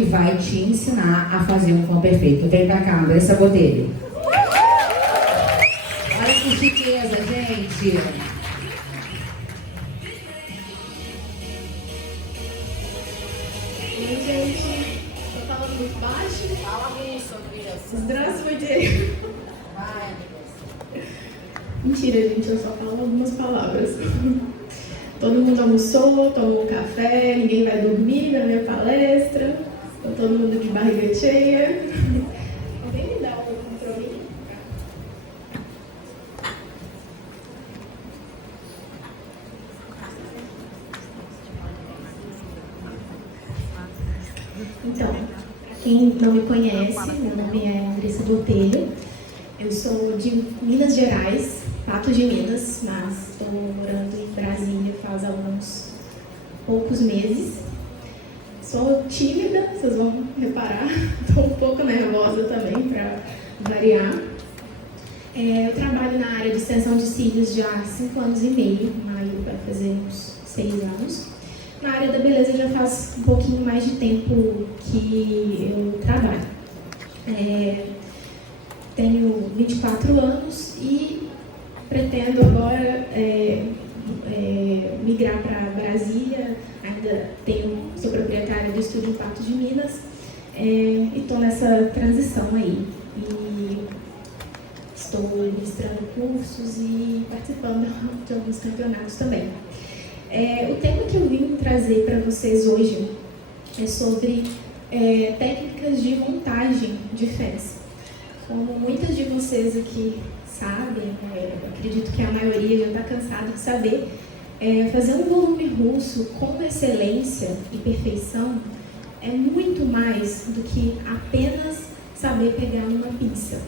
que vai te ensinar a fazer um pão perfeito. Vem pra cá, Andressa Botelho. Olha que chiqueza, gente. Oi, gente. Tô falando muito baixo? Fala isso, criança. Здравствуйте. Vai. Mentira, gente, eu só falo algumas palavras. Todo mundo almoçou, tomou café, ninguém vai dormir na minha palestra. Tá todo mundo de barriga cheia. Alguém me dá um controle? Então, pra quem não me conhece, meu nome é Andressa Botelho. Eu sou de Minas Gerais, Patos de Minas, mas estou morando em Brasília faz alguns poucos meses. Sou tímida, vocês vão reparar, estou um pouco nervosa também, para variar. Eu trabalho na área de extensão de cílios já há 5 anos e meio, em maio vai fazer uns 6 anos. Na área da beleza já faz um pouquinho mais de tempo que eu trabalho. Tenho 24 anos e pretendo agora migrar para Brasília. Ainda sou proprietária do estúdio Patos de Minas e estou nessa transição aí. E estou ministrando cursos e participando de alguns campeonatos também. O tema que eu vim trazer para vocês hoje é sobre técnicas de montagem de fãs. Como muitas de vocês aqui sabem, acredito que a maioria já está cansado de saber, fazer um volume russo com excelência e perfeição é muito mais do que apenas saber pegar uma pinça,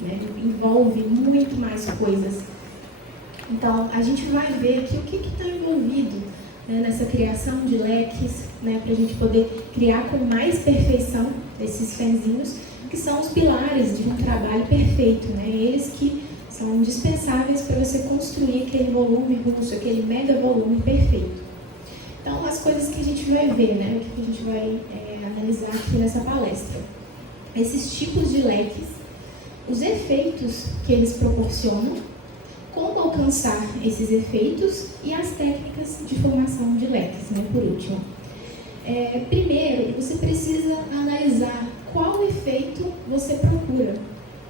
né? Envolve muito mais coisas. Então, a gente vai ver aqui o que está envolvido, né, nessa criação de leques, né, para a gente poder criar com mais perfeição esses fãzinhos, que são os pilares de um trabalho perfeito, né? Eles que são indispensáveis para você construir aquele volume russo, aquele mega volume perfeito. Então, as coisas que a gente vai ver, né, o que a gente vai analisar aqui nessa palestra. Esses tipos de leques, os efeitos que eles proporcionam, como alcançar esses efeitos e as técnicas de formação de leques, né, por último. Primeiro, você precisa analisar qual efeito você procura,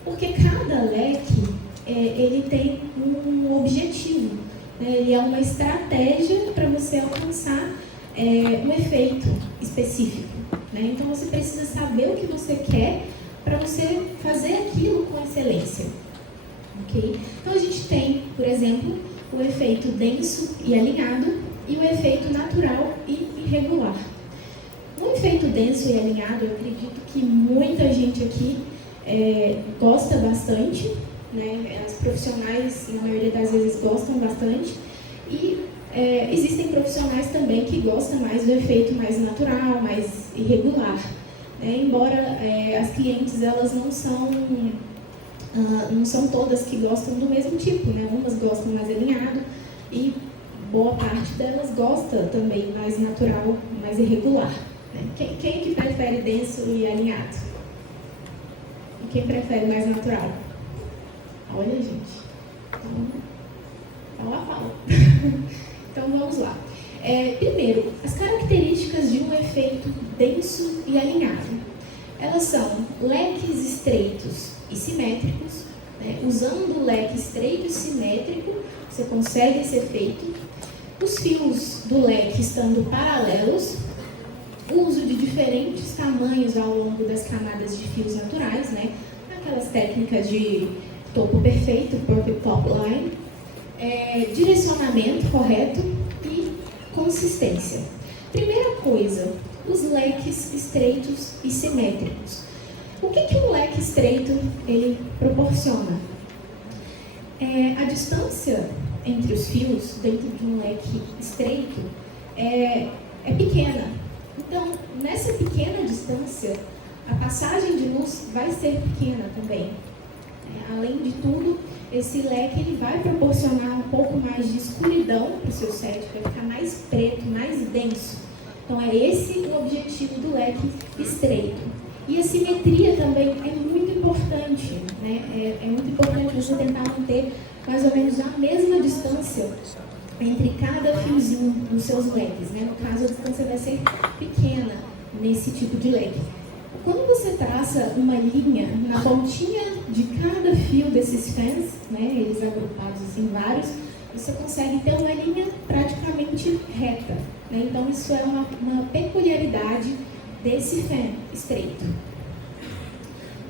porque cada leque ele tem um objetivo, né? Ele é uma estratégia para você alcançar um efeito específico, né? Então você precisa saber o que você quer para você fazer aquilo com excelência, ok? Então a gente tem, por exemplo, o efeito denso e alinhado e o efeito natural e irregular. No efeito denso e alinhado, eu acredito que muita gente aqui gosta bastante, né? As profissionais, na maioria das vezes, gostam bastante. E existem profissionais também que gostam mais do efeito mais natural, mais irregular. Embora as clientes, elas não são todas que gostam do mesmo tipo, né? Umas gostam mais alinhado e boa parte delas gosta também mais natural, mais irregular. Quem que prefere denso e alinhado? E quem prefere mais natural? Olha, gente. Então, fala. Então, vamos lá. Primeiro, as características de um efeito denso e alinhado. Elas são leques estreitos e simétricos. Né? Usando o leque estreito e simétrico, você consegue esse efeito. Os fios do leque estando paralelos. O uso de diferentes tamanhos ao longo das camadas de fios naturais, né? Aquelas técnicas de topo perfeito, perfect top line, direcionamento correto e consistência. Primeira coisa, os leques estreitos e simétricos. O que um leque estreito ele proporciona? A distância entre os fios dentro de um leque estreito é pequena. Então, nessa pequena distância, a passagem de luz vai ser pequena também. Além de tudo, esse leque ele vai proporcionar um pouco mais de escuridão para o seu set, vai ficar mais preto, mais denso. Então é esse o objetivo do leque estreito. E a simetria também é muito importante, né? É muito importante você tentar manter mais ou menos a mesma distância entre cada fiozinho dos seus leques, né? No caso, a distância vai ser pequena nesse tipo de leque. Quando você traça uma linha na pontinha de cada fio desses fãs, né, eles agrupados em vários, você consegue ter uma linha praticamente reta, né? Então, isso é uma peculiaridade desse fã estreito.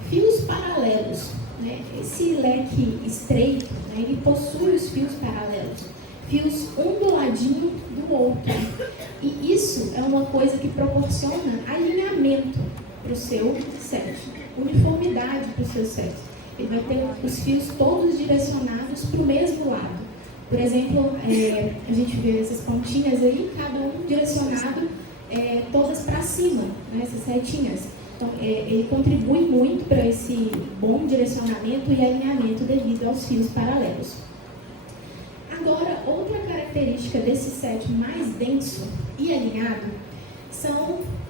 Fios paralelos, né? Esse leque estreito, né, ele possui os fios paralelos, fios um do ladinho do outro. E isso é uma coisa que proporciona alinhamento para o seu set, uniformidade para o seu set. Ele vai ter os fios todos direcionados para o mesmo lado. Por exemplo, a gente vê essas pontinhas aí, cada um direcionado todas para cima, né, essas setinhas. Então, ele contribui muito para esse bom direcionamento e alinhamento devido aos fios paralelos. Agora, outra característica desse set mais denso e alinhado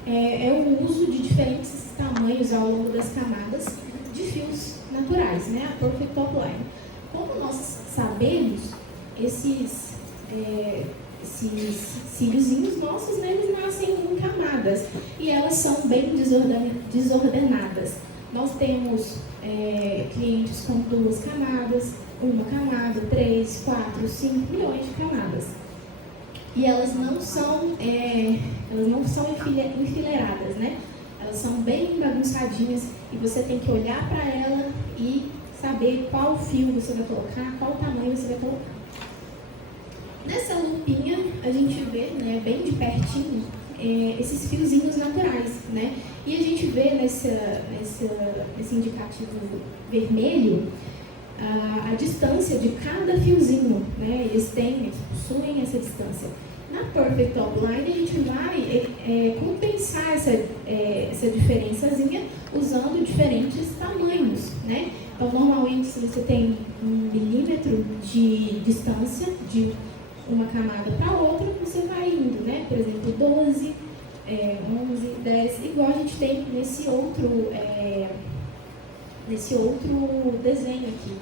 é o uso de diferentes tamanhos ao longo das camadas de fios naturais, né? A Perfect Top Line. Como nós sabemos, esses cíliozinhos nossos, né, eles nascem em camadas e elas são bem desordenadas. Nós temos clientes com 2 camadas, 1 camada, 3, 4, 5 milhões de camadas. E elas não são enfileiradas, né? Elas são bem bagunçadinhas e você tem que olhar para ela e saber qual fio você vai colocar, qual tamanho você vai colocar. Nessa lupinha, a gente vê, né, bem de pertinho, esses fiozinhos naturais, né? E a gente vê nesse indicativo vermelho a distância de cada fiozinho, né? Eles possuem essa distância. Na Perfect Top Line, a gente vai compensar essa diferençazinha usando diferentes tamanhos, né? Então, normalmente, se você tem 1 milímetro de distância de uma camada para outra, você vai indo, né? Por exemplo, 12, 11, 10, igual a gente tem nesse outro desenho aqui.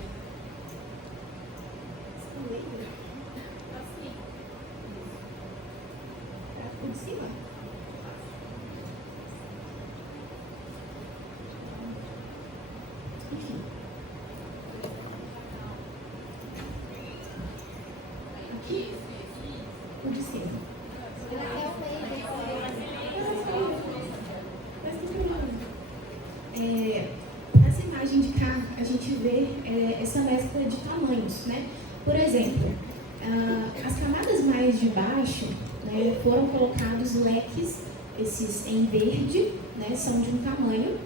De cima? Enfim. Aqui, o de cima. Nessa imagem de cá, a gente vê essa mescla de tamanhos, né? Por exemplo, as camadas mais de baixo, né, foram colocados leques, esses em verde, né, são de um tamanho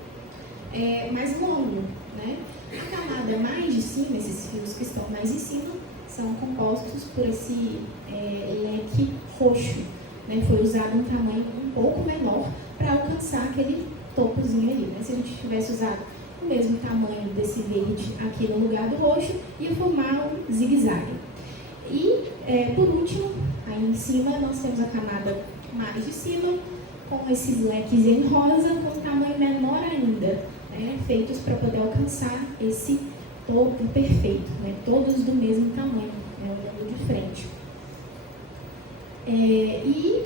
mais longo, né? A camada mais de cima, esses fios que estão mais em cima, são compostos por esse leque roxo, né? Foi usado um tamanho um pouco menor para alcançar aquele topozinho ali, né? Se a gente tivesse usado o mesmo tamanho desse verde aqui no lugar do roxo, ia formar um zigue-zague. E, por último, aí em cima nós temos a camada mais de cima, com esses leques em rosa, com um tamanho menor ainda, né? Feitos para poder alcançar esse topo perfeito, né? Todos do mesmo tamanho, né? Olhando de frente. E,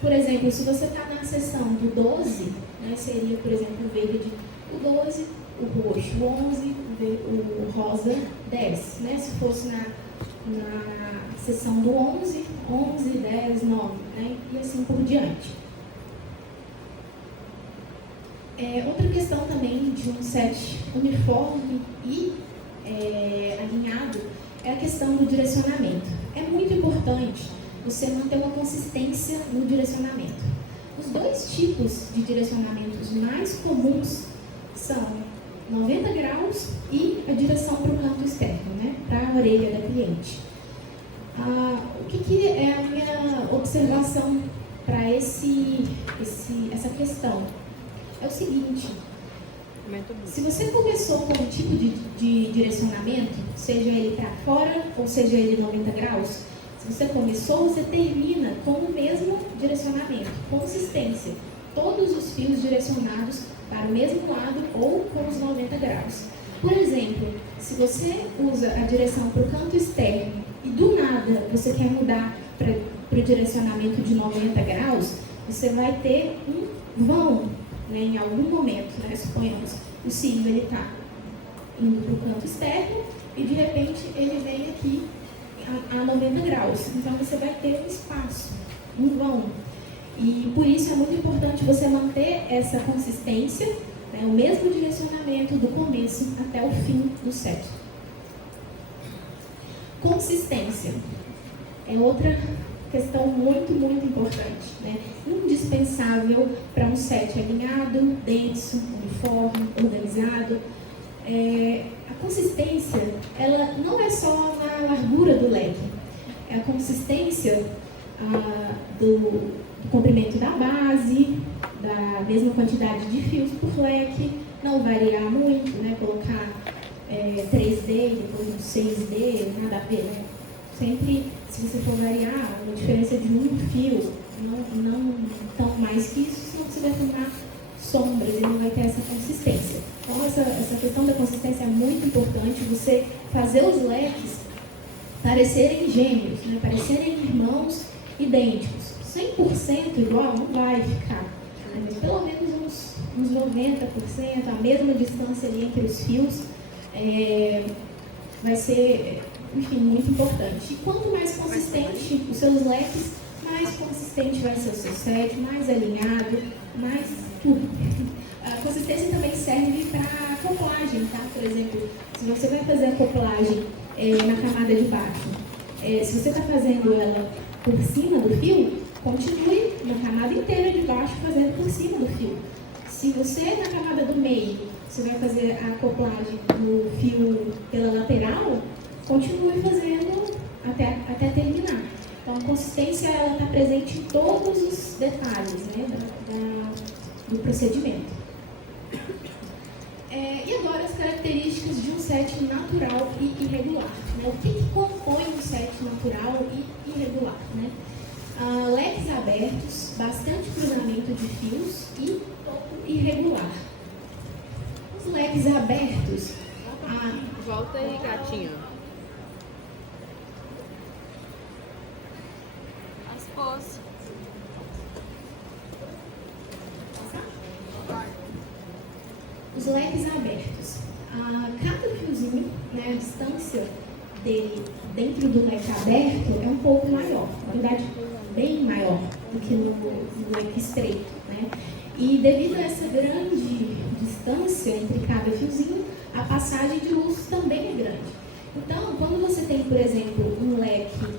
por exemplo, se você está na seção do 12, né, seria, por exemplo, o verde o 12, o roxo o 11, o rosa 10. Né? Se fosse na seção do 11, 11, 10, 9, né? E assim por diante. Outra questão também de um set uniforme e alinhado é a questão do direcionamento. É muito importante você manter uma consistência no direcionamento. Os 2 tipos de direcionamentos mais comuns são 90 graus e a direção para o canto externo, né? Para a orelha da cliente. O que é a minha observação para essa questão? É o seguinte: se você começou com um tipo de direcionamento, seja ele para fora ou seja ele 90 graus, se Se você começou, você termina com o mesmo direcionamento, consistência. Todos os fios direcionados para o mesmo lado ou com os 90 graus. Por exemplo, se você usa a direção para o canto externo e do nada você quer mudar para o direcionamento de 90 graus, você vai ter um vão, né, em algum momento, né, suponhamos, o sino ele está indo para o canto externo e de repente ele vem aqui a 90 graus. Então você vai ter um espaço, um vão. E por isso é muito importante você manter essa consistência, né, o mesmo direcionamento do começo até o fim do set. Consistência é outra questão muito, muito importante, né? Indispensável para um set alinhado, denso, uniforme, organizado. A consistência, ela não é só na largura do leque, é a consistência do comprimento da base, da mesma quantidade de fios por leque, não variar muito, né? Colocar 3D, depois um 6D, nada a ver, né? Sempre, se você for variar, uma diferença de um fio, não tão mais que isso, senão você vai formar sombras e não vai ter essa consistência. Então, essa questão da consistência é muito importante, você fazer os leques parecerem gêmeos, né? Parecerem irmãos idênticos. 100% igual não vai ficar, né? Mas pelo menos uns 90%, a mesma distância ali entre os fios, vai ser, enfim, muito importante. E quanto mais consistente os seus leques, mais consistente vai ser o seu set, mais alinhado, mais tudo. A consistência também serve para acoplagem, tá? Por exemplo, se você vai fazer a acoplagem na camada de baixo, se você está fazendo ela por cima do fio, continue na camada inteira de baixo fazendo por cima do fio. Se você na camada do meio, você vai fazer a acoplagem do fio pela lateral, continue fazendo até terminar. Então, a consistência está presente em todos os detalhes, né, do procedimento. E agora as características de um set natural e irregular. Né? O que compõe um set natural e irregular? Né? Leques abertos, bastante cruzamento de fios e topo irregular. Os leques abertos... Volta aí, gatinho. As poses. Os leques abertos. Cada fiozinho, né, a distância dele dentro do leque aberto é um pouco maior. Na verdade, bem maior do que no leque estreito. Né? E devido a essa grande distância entre cada fiozinho, a passagem de luz também é grande. Então, quando você tem, por exemplo, um leque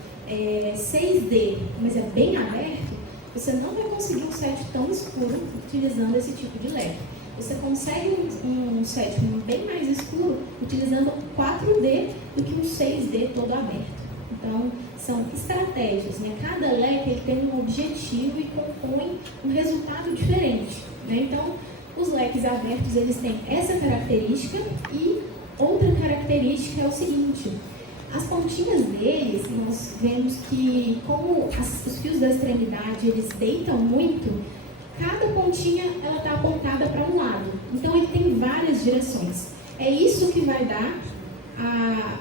6D, mas é bem aberto, você não vai conseguir um set tão escuro utilizando esse tipo de leque. Você consegue um set bem mais escuro utilizando 4D do que um 6D todo aberto. Então, são estratégias, né? Cada leque ele tem um objetivo e compõe um resultado diferente. Né? Então, os leques abertos eles têm essa característica e outra característica é o seguinte: as pontinhas deles, nós vemos que como os fios da extremidade eles deitam muito, cada pontinha ela está apontada para um lado. Então ele tem várias direções. É isso que vai dar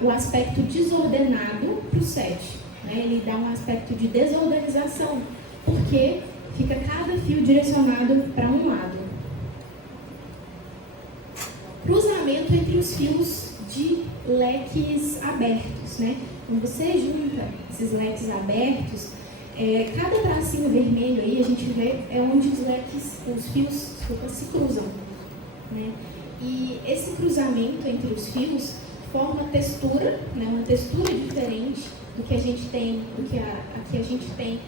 o aspecto desordenado para o set. Né? Ele dá um aspecto de desorganização, porque fica cada fio direcionado para um lado. Cruzamento entre os fios de leques abertos. Né? Quando você junta esses leques abertos, cada tracinho vermelho aí a gente vê é onde os fios se cruzam. Né? E esse cruzamento entre os fios forma textura, né? Uma textura diferente do que a gente tem, aqui a gente tem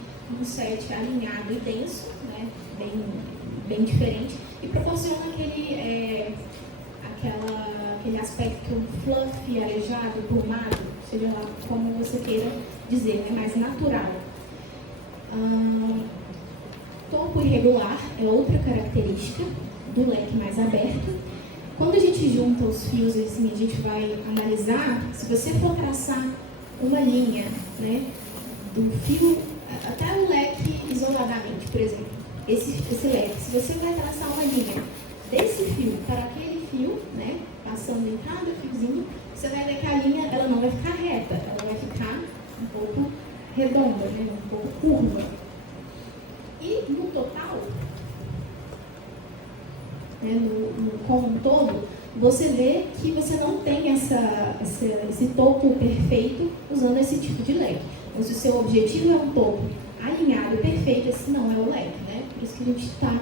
um set alinhado e denso, né? bem diferente, e proporciona aquele aspecto fluffy, arejado, plumado, seja lá como você queira dizer, né? Mais natural. Topo irregular é outra característica do leque mais aberto. Quando a gente junta os fios, assim, a gente vai analisar, se você for traçar uma linha, né, do fio, até o leque isoladamente, por exemplo. Esse leque, se você vai traçar uma linha desse fio para aquele fio, né, passando em cada fiozinho, você vai ver que a linha ela não vai ficar reta, ela vai ficar um pouco redonda, né, um pouco curva. E no total, né, no como um todo, você vê que você não tem esse topo perfeito usando esse tipo de leque. Então, se o seu objetivo é um topo alinhado perfeito, esse não é o leque, né? Por isso que a gente está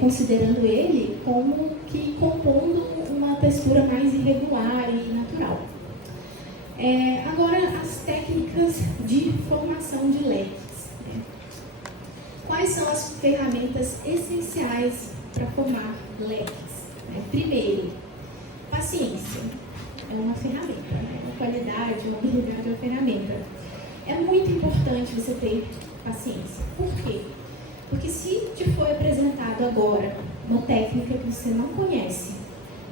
considerando ele como que compondo uma textura mais irregular e natural. Agora, as técnicas de formação de leques. Né? Quais são as ferramentas essenciais para formar leques? Primeiro, paciência. É uma ferramenta, né? Uma qualidade, uma habilidade é uma ferramenta. É muito importante você ter paciência. Por quê? Porque se te foi apresentado agora uma técnica que você não conhece,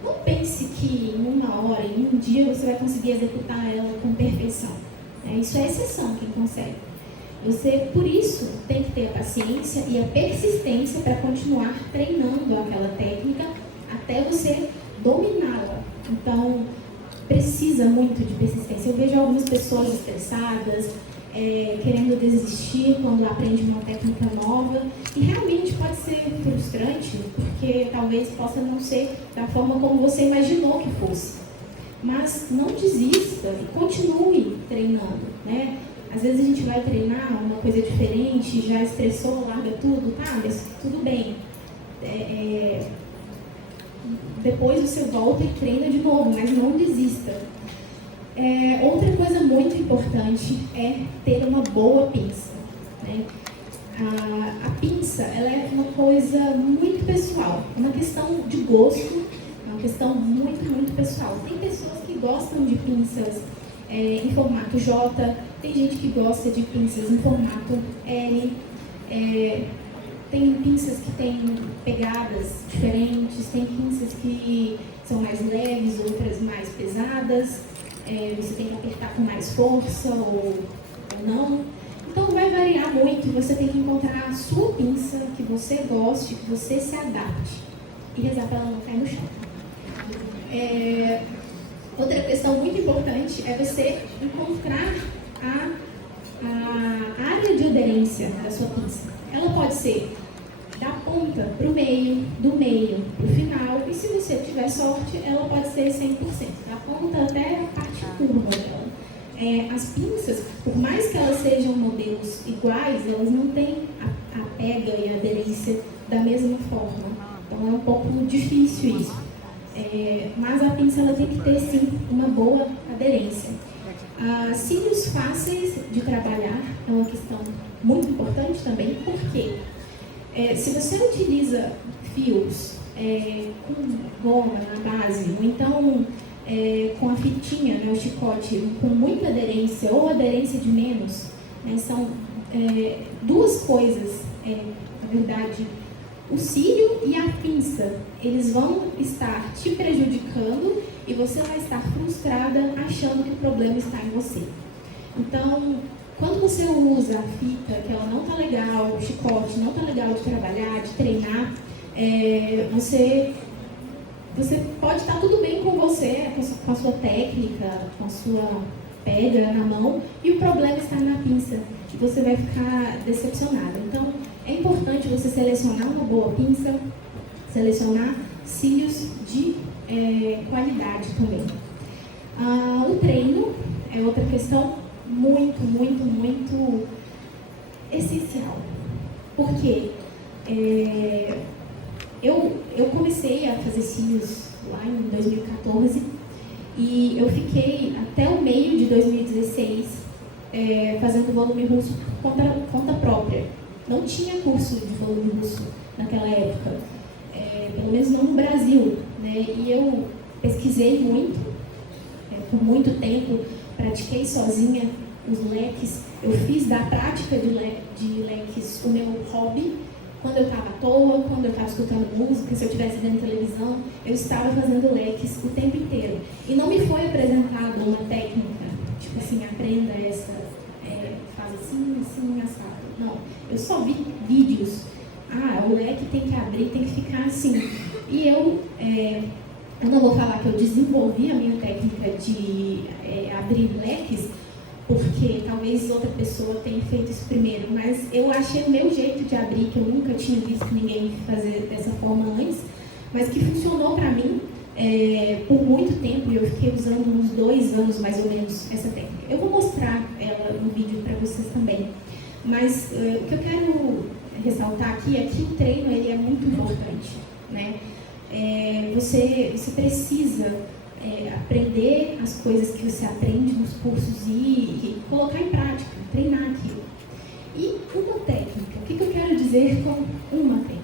não pense que em uma hora, em um dia, você vai conseguir executar ela com perfeição. Isso é exceção, quem consegue. Você, por isso, tem que ter a paciência e a persistência para continuar treinando aquela técnica até você dominá-la. Então, precisa muito de persistência. Eu vejo algumas pessoas estressadas, querendo desistir quando aprende uma técnica nova, e realmente pode ser frustrante, porque talvez possa não ser da forma como você imaginou que fosse. Mas não desista e continue treinando, né? Às vezes a gente vai treinar uma coisa diferente, já estressou, larga tudo, tá? Mas tudo bem. Depois você volta e treina de novo, mas não desista. Outra coisa muito importante é ter uma boa pinça. Né? A pinça ela é uma coisa muito pessoal, é uma questão de gosto, é uma questão muito, muito pessoal. Tem pessoas que gostam de pinças em formato J, tem gente que gosta de pinças em formato L, tem pinças que têm pegadas diferentes, tem pinças que são mais leves, outras mais pesadas, você tem que apertar com mais força ou não. Então vai variar muito, você tem que encontrar a sua pinça, que você goste, que você se adapte e rezar para ela não cair no chão. Outra questão muito importante é você encontrar a área de aderência da sua pinça. Ela pode ser da ponta para o meio, do meio para o final, e se você tiver sorte, ela pode ser 100%, da ponta até a parte curva dela. As pinças, por mais que elas sejam modelos iguais, elas não têm a pega e a aderência da mesma forma. Então é um pouco difícil isso. Mas a pinça ela tem que ter sim uma boa aderência. Cílios fáceis de trabalhar é uma questão muito importante também, porque se você utiliza fios com goma na base, ou então com a fitinha, né, o chicote, com muita aderência ou aderência de menos, né, são duas coisas, na verdade, o cílio e a pinça, eles vão estar te prejudicando e você vai estar frustrada achando que o problema está em você. Então, quando você usa a fita, que ela não está legal, o chicote não está legal de trabalhar, de treinar, você pode estar tudo bem com você, com a sua técnica, com a sua pedra na mão, e o problema está na pinça, e você vai ficar decepcionado. Então, é importante você selecionar uma boa pinça, selecionar cílios de qualidade também. O treino é outra questão muito, muito, muito essencial. Porque eu comecei a fazer cílios lá em 2014 e eu fiquei até o meio de 2016 fazendo volume russo por conta própria. Não tinha curso de volume russo naquela época, pelo menos não no Brasil, né? E eu pesquisei muito, por muito tempo, pratiquei sozinha os leques. Eu fiz da prática de leques o meu hobby. Quando eu estava à toa, quando eu estava escutando música, se eu estivesse vendo televisão, eu estava fazendo leques o tempo inteiro. E não me foi apresentada uma técnica, tipo assim, aprenda essa, faz assim, assim, assado. Não, eu só vi vídeos. O leque tem que abrir, tem que ficar assim. E eu não vou falar que eu desenvolvi a minha técnica de abrir leques, porque talvez outra pessoa tenha feito isso primeiro, mas eu achei o meu jeito de abrir, que eu nunca tinha visto ninguém fazer dessa forma antes, mas que funcionou para mim por muito tempo, e eu fiquei usando uns 2 anos mais ou menos essa técnica. Eu vou mostrar ela no vídeo para vocês também, mas o que eu quero ressaltar aqui é que o treino ele é muito importante, né? Você precisa aprender as coisas que você aprende nos cursos e colocar em prática, treinar aquilo. E uma técnica, o que eu quero dizer com uma técnica?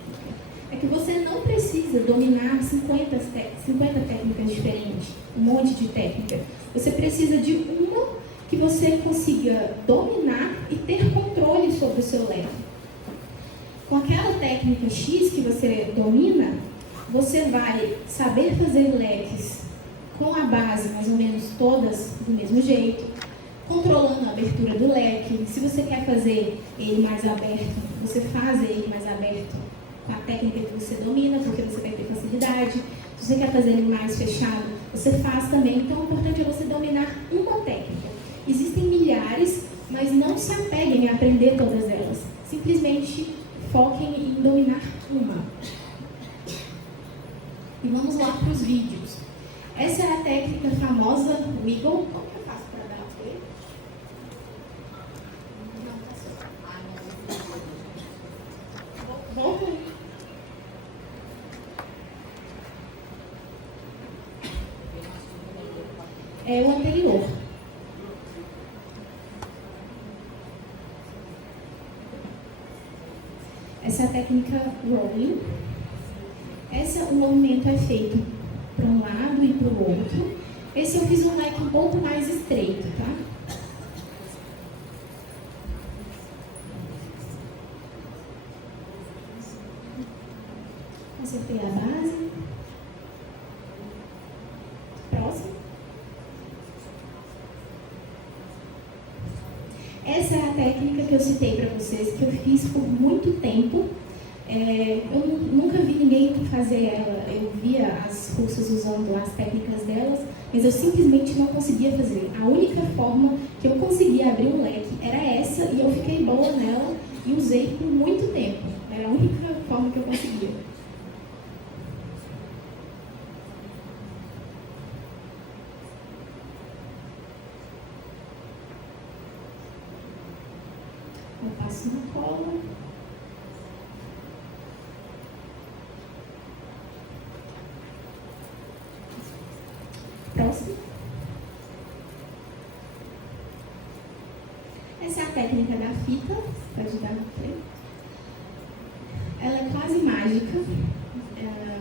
É que você não precisa dominar 50 técnicas diferentes, um monte de técnica. Você precisa de uma que você consiga dominar e ter controle sobre o seu leque. Com aquela técnica X que você domina, você vai saber fazer leques com a base mais ou menos todas do mesmo jeito, controlando a abertura do leque. Se você quer fazer ele mais aberto, você faz ele mais aberto com a técnica que você domina, porque você vai ter facilidade. Se você quer fazer ele mais fechado, você faz também. Então, o importante é você dominar uma técnica. Existem milhares, mas não se apeguem a aprender todas elas. Simplesmente foquem em dominar uma. E vamos lá para os vídeos. Essa é a técnica famosa Wiggle. Como que eu faço para dar o play? Não, tá certo. Volta aí. É o anterior. Essa é a técnica rolling. O movimento é feito para um lado e para o outro. Esse eu fiz um leque um pouco mais estreito, tá? Acertei a base. Próximo. Essa é a técnica que eu citei para vocês, que eu fiz por muito tempo. Eu nunca vi ninguém fazer ela. Eu via as russas usando as técnicas delas, mas eu simplesmente não conseguia fazer. A única forma que eu conseguia abrir um leque era essa, e eu fiquei boa nela e usei por muito tempo. Era a única forma que eu conseguia. Eu passo na cola. Próximo. Essa é a técnica da fita, para ajudar no treino. Ela é quase mágica,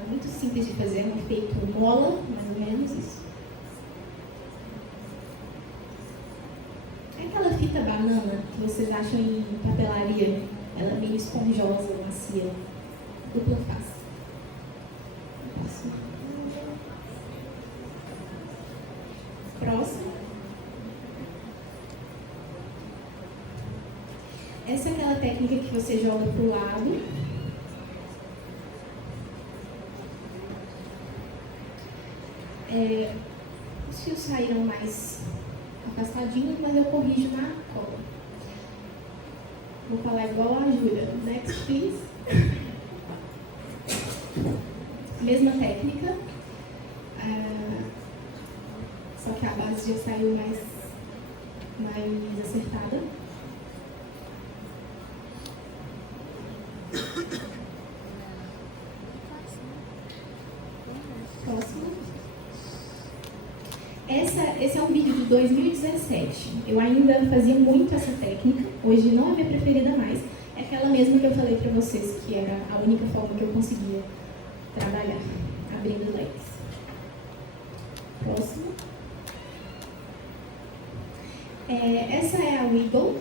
muito simples de fazer, é um efeito mola, mais ou menos isso. É aquela fita banana que vocês acham em papelaria, ela é meio esponjosa, macia, dupla face. Próximo. Essa é aquela técnica que você joga para o lado. Os fios saíram mais afastadinhos, mas eu corrijo na cola. Vou falar igual a Júlia. Next, please. Mesma técnica. Só que a base já saiu mais acertada. Próximo. Esse é um vídeo de 2017. Eu ainda fazia muito essa técnica. Hoje não é minha preferida mais. É aquela mesma que eu falei para vocês, que era a única forma que eu conseguia trabalhar, abrindo leques. Próximo. Essa é a Wiggle.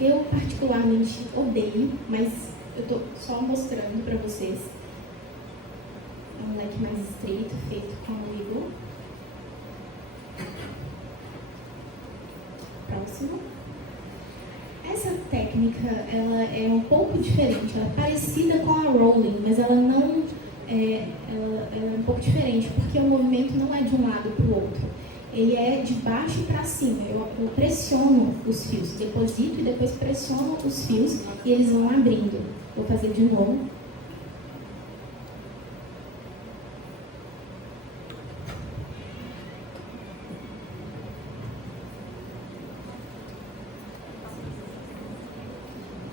Eu particularmente odeio, mas eu estou só mostrando para vocês. É um leque mais estreito, feito com a Wiggle. Próximo. essa técnica, ela é um pouco diferente, ela é parecida com a rolling, mas ela não ela é um pouco diferente, porque o movimento não é de um lado para o outro, ele é de baixo para cima. Eu pressiono os fios, deposito e depois pressiono os fios e eles vão abrindo. Vou fazer de novo.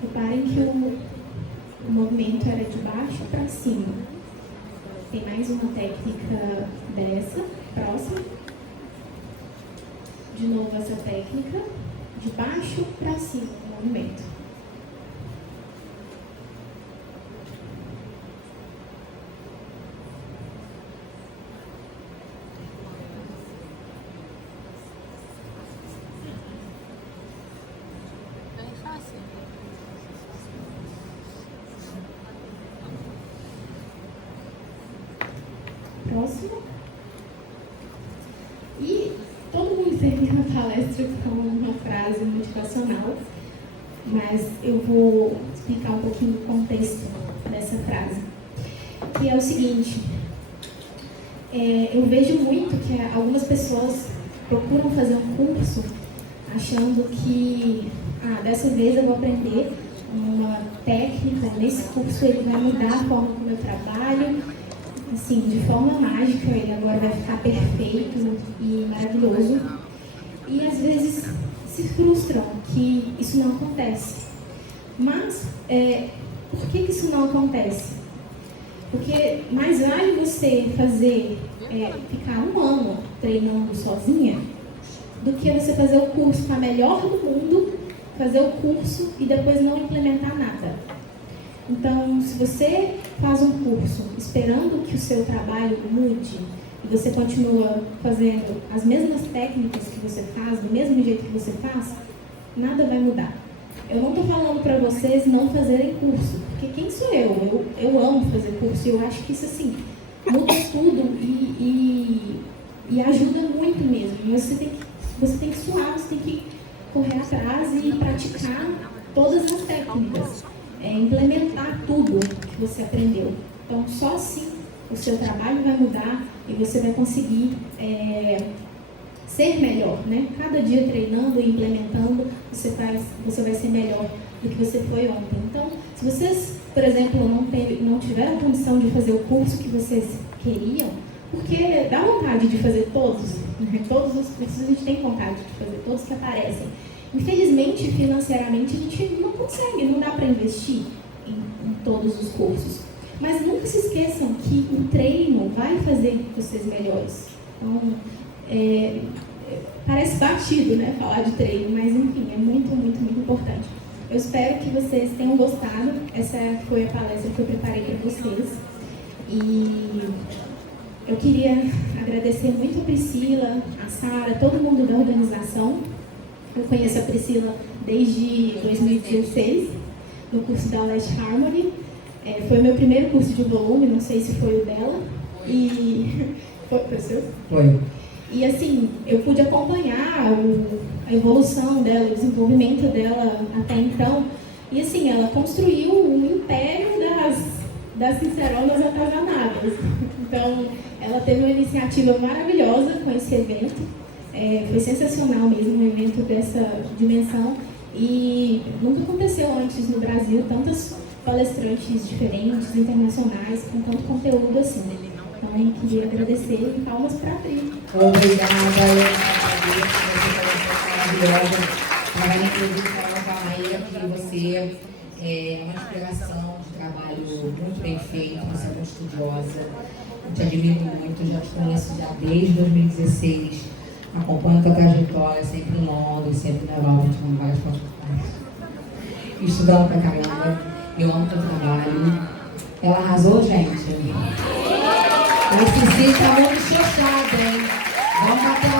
Reparem que o movimento era de baixo para cima. Tem mais uma técnica dessa, próxima. De novo essa técnica, de baixo para cima, o movimento. Próximo. E todo mundo termina a palestra com uma frase motivacional, mas eu vou explicar um pouquinho o contexto dessa frase, que é o seguinte: eu vejo muito que algumas pessoas procuram fazer um curso achando que dessa vez eu vou aprender uma técnica, nesse curso ele vai mudar a forma como eu trabalho, assim, de forma mágica, ele agora vai ficar perfeito e maravilhoso. E às vezes se frustram que isso não acontece. Mas, por que isso não acontece? Porque mais vale você ficar um ano treinando sozinha, do que você fazer o curso com a melhor do mundo, fazer o curso e depois não implementar nada. Então, se você faz um curso esperando que o seu trabalho mude e você continua fazendo as mesmas técnicas que você faz, do mesmo jeito que você faz, nada vai mudar. Eu não estou falando para vocês não fazerem curso, porque quem sou eu? Eu amo fazer curso e eu acho que isso assim muda tudo e ajuda muito mesmo. Você tem que suar, você tem que correr atrás e praticar todas as técnicas. Implementar tudo que você aprendeu. Então, só assim o seu trabalho vai mudar e você vai conseguir ser melhor, né? Cada dia treinando e implementando, você vai ser melhor do que você foi ontem. Então, se vocês, por exemplo, não tiveram condição de fazer o curso que vocês queriam, porque dá vontade de fazer todos, né? Todos os cursos a gente tem vontade de fazer, todos que aparecem. Infelizmente, financeiramente, a gente não consegue, não dá para investir em todos os cursos. Mas nunca se esqueçam que o treino vai fazer vocês melhores. Então, parece batido, né, falar de treino, mas enfim, é muito, muito, muito importante. Eu espero que vocês tenham gostado. Essa foi a palestra que eu preparei para vocês. E eu queria agradecer muito a Priscila, a Sara, todo mundo da organização. Eu conheço a Priscila desde 2016, no curso da Last Harmony. Foi o meu primeiro curso de volume, não sei se foi o dela. E foi o seu? Foi. E assim, eu pude acompanhar a evolução dela, o desenvolvimento dela até então. E assim, ela construiu um império das sinceronas atazanadas. Então, ela teve uma iniciativa maravilhosa com esse evento. Foi sensacional mesmo um evento dessa dimensão e nunca aconteceu antes no Brasil tantas palestrantes diferentes, internacionais, com tanto conteúdo assim. Então, eu queria agradecer e palmas para a Pri. Obrigada, eu agradeço você maravilhosa. Para inclusive falar aí que você é uma inspiração de trabalho muito bem feito, você é muito estudiosa. Eu te admiro muito, já te conheço desde 2016. Acompanho a tua trajetória, sempre em Londres, sempre na Europa, com várias faculdades. Estudando pra caramba, eu amo teu trabalho. Ela arrasou, gente. Esse sítio tá muito xoxado, hein? Vamos bater